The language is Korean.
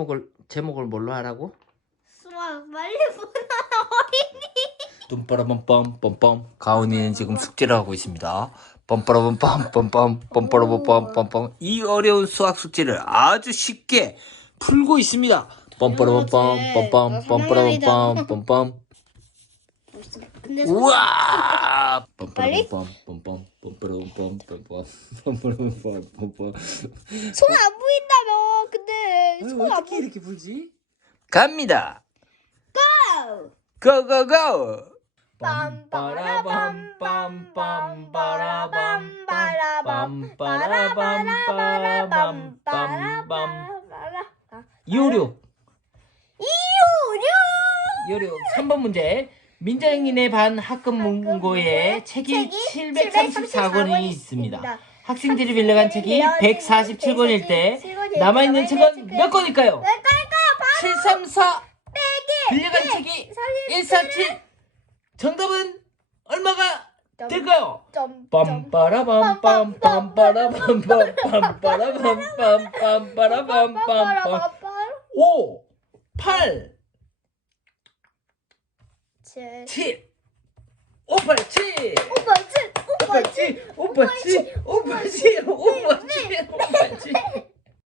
제목을 제목을 뭘로 하라고? 수아 빨리 보나 어린이. 빰빰 가온이는 지금 숙제를 하고 있습니다. 빰빠라밤빰 빰빰 이 어려운 수학 숙제를 아주 쉽게 풀고 있습니다. 근데 수 우와 빰빰 빰빠라밤빰 빰빰 손안 손안 어떻게 이렇게 풀지? 갑니다. 보여. 고고고 요료 요료 3번 문제 민정인의 반 학급 문고에 책이 734권이 있습니다. 학생들이 빌려간 책이 147권일 때 남아있는 책은 몇 권일까요? 734 빌려간 책이 147 정답은 얼마가 될까요? 빰빠라밤빰 빰빠라밤빰 빰빠라밤빰 빰빠라밤빰 5 8 7 오빠 7 오빠 칠. 오빠 7 오빠 7 오빠 7 오빠 7 오빠 7